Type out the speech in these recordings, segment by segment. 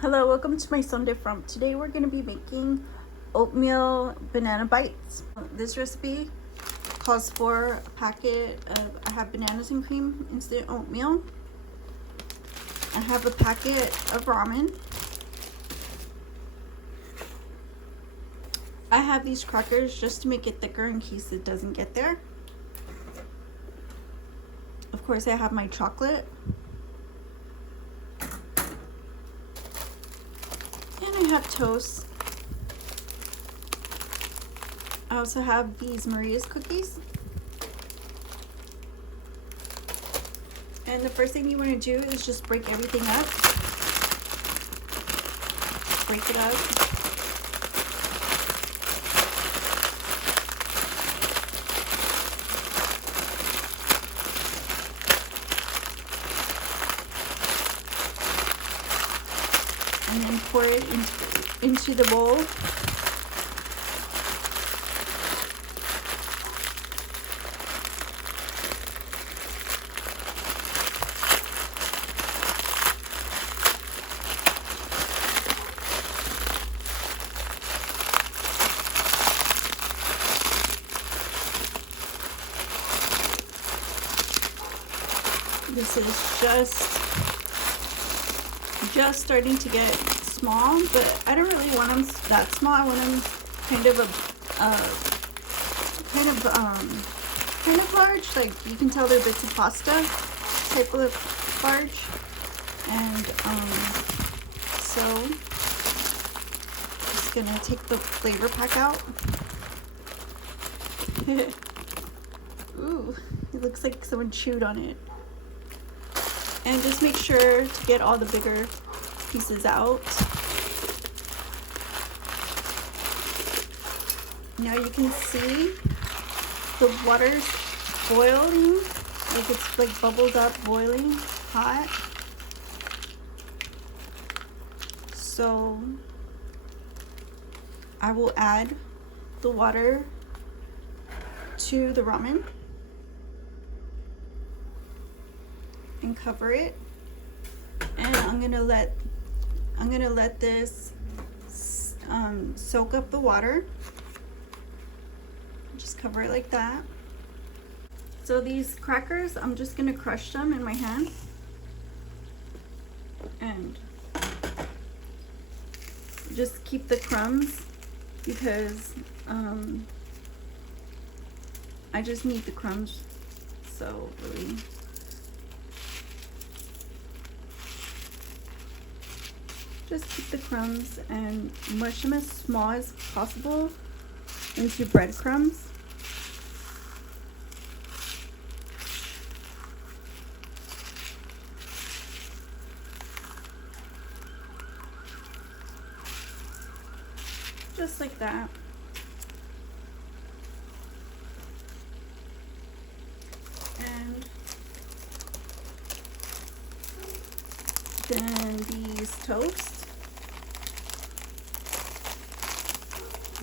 Hello, welcome to my Sunday From. Today we're going to be making oatmeal banana bites. This recipe calls for a packet of, I have bananas and cream instant oatmeal. I have a packet of ramen. I have these crackers just to make it thicker in case it doesn't get there. Of course, I have my chocolate. I have toast. I also have these Maria's cookies. And the first thing you want to do is just break everything up. Break it up. And then pour it into the bowl. This is just starting to get small, but I don't really want them that small. I want them kind of large. Like you can tell they're bits of pasta type of large. And so I'm just gonna take the flavor pack out. Ooh, it looks like someone chewed on it. And just make sure to get all the bigger pieces out. Now you can see the water's boiling, like it's like bubbled up, boiling hot. So I will add the water to the ramen and cover it, and I'm gonna let this soak up the water. Just cover it like that. So these crackers, I'm just gonna crush them in my hand and just keep the crumbs because I just need the crumbs. So really, just keep the crumbs and mush them as small as possible into breadcrumbs. Just like that. And then these toast.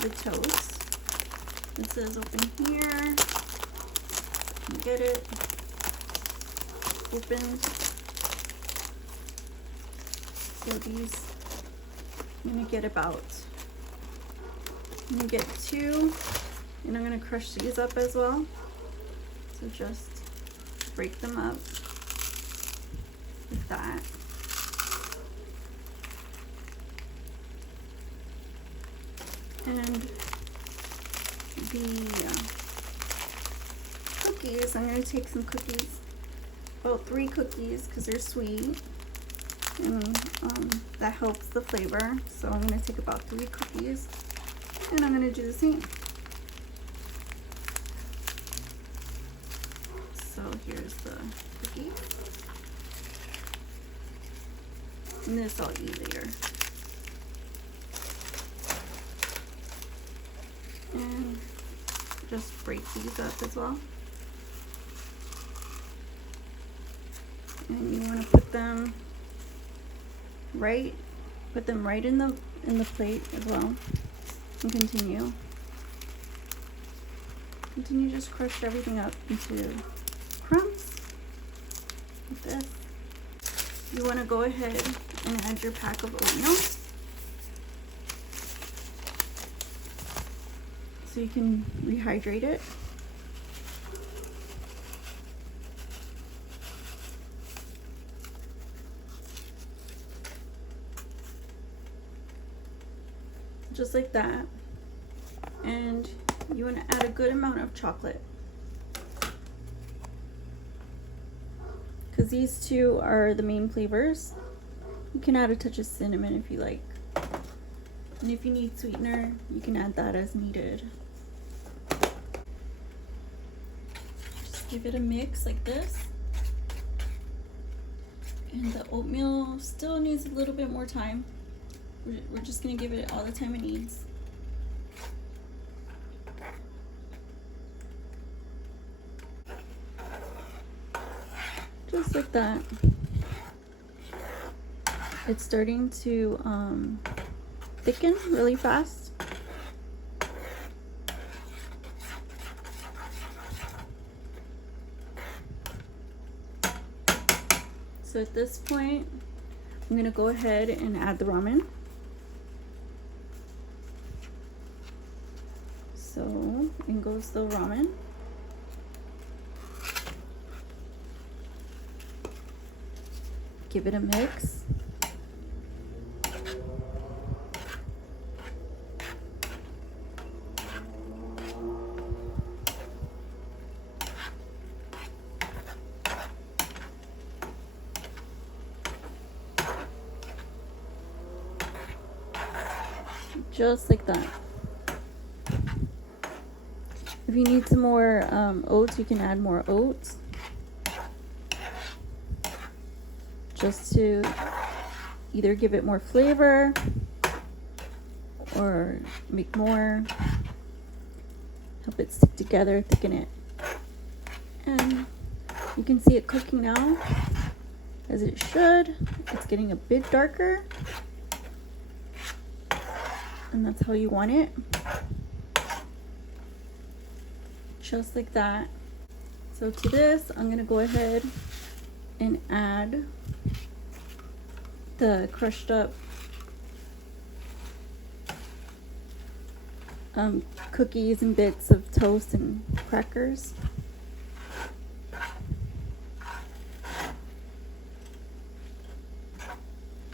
The toast. This is open here. Get it open. So these, I'm gonna get two, and I'm gonna crush these up as well. So just break them up like that. And the cookies, I'm going to take some cookies, about 3 cookies because they're sweet, and that helps the flavor. So I'm going to take about 3 cookies, and I'm going to do the same. So here's the cookie, and this I'll eat later. And just break these up as well. And you want to put them right in the plate as well. And continue just crush everything up into crumbs like this. You want to go ahead and add your pack of oatmeal. So you can rehydrate it. Just like that. And you want to add a good amount of chocolate, because these two are the main flavors. You can add a touch of cinnamon if you like. And if you need sweetener, you can add that as needed. Just give it a mix like this. And the oatmeal still needs a little bit more time. We're just gonna give it all the time it needs. Just like that. It's starting to thicken really fast. So at this point, I'm gonna go ahead and add the ramen. So in goes the ramen. Give it a mix. Just like that. If you need some more oats, you can add more oats. Just to either give it more flavor or make more, help it stick together, thicken it. And you can see it cooking now, as it should. It's getting a bit darker, and that's how you want it. Just like that. So to this, I'm gonna go ahead and add the crushed up cookies and bits of toast and crackers.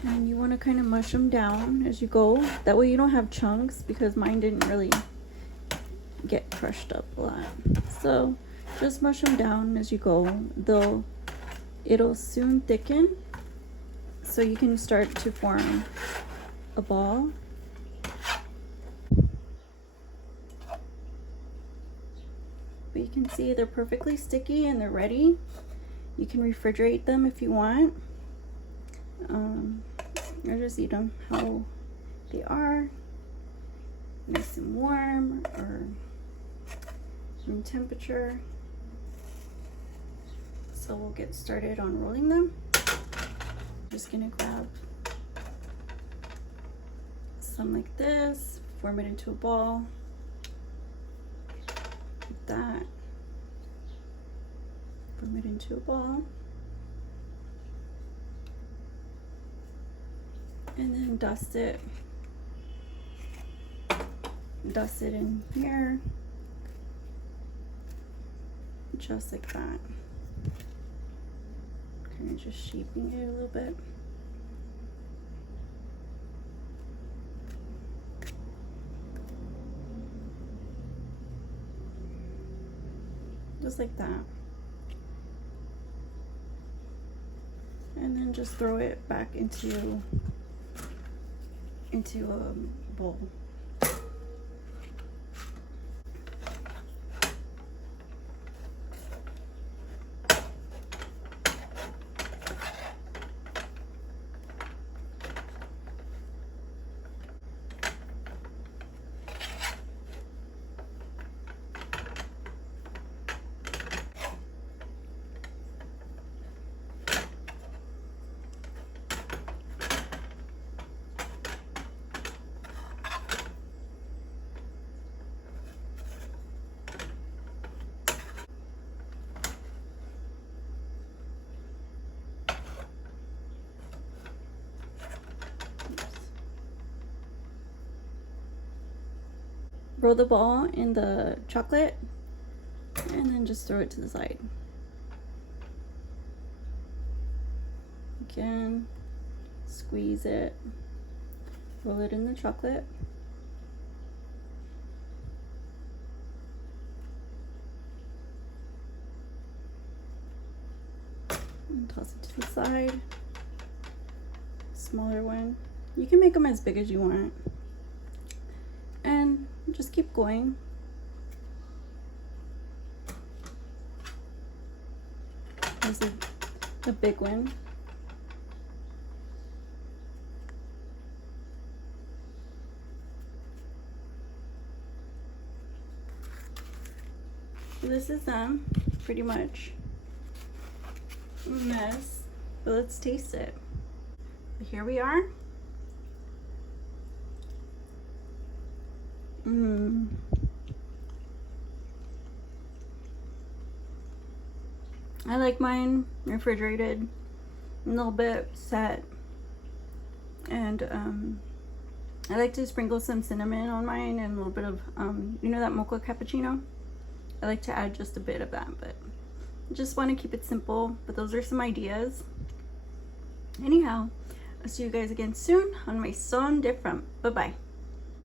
And you want to kind of mush them down as you go. That way you don't have chunks, because mine didn't really get crushed up a lot. So just mush them down as you go. It'll soon thicken, so you can start to form a ball. But you can see they're perfectly sticky and they're ready. You can refrigerate them if you want, or just eat them how they are, nice and warm or room temperature. So we'll get started on rolling them. I'm just gonna grab some like this, form it into a ball, like that, form it into a ball, and then dust it in here, just like that. Kind of just shaping it a little bit. Just like that. And then just throw it back into a bowl. roll the ball in the chocolate and then just throw it to the side. Again, squeeze it, roll it in the chocolate. And toss it to the side. Smaller one. You can make them as big as you want. And just keep going. There's a big one. So this is them, pretty much a mess, but let's taste it. Here we are. I like mine refrigerated, a little bit set, and I like to sprinkle some cinnamon on mine and a little bit of you know that mocha cappuccino? I like to add just a bit of that, but I just want to keep it simple. But those are some ideas. Anyhow, I'll see you guys again soon on my Son Different. Bye bye.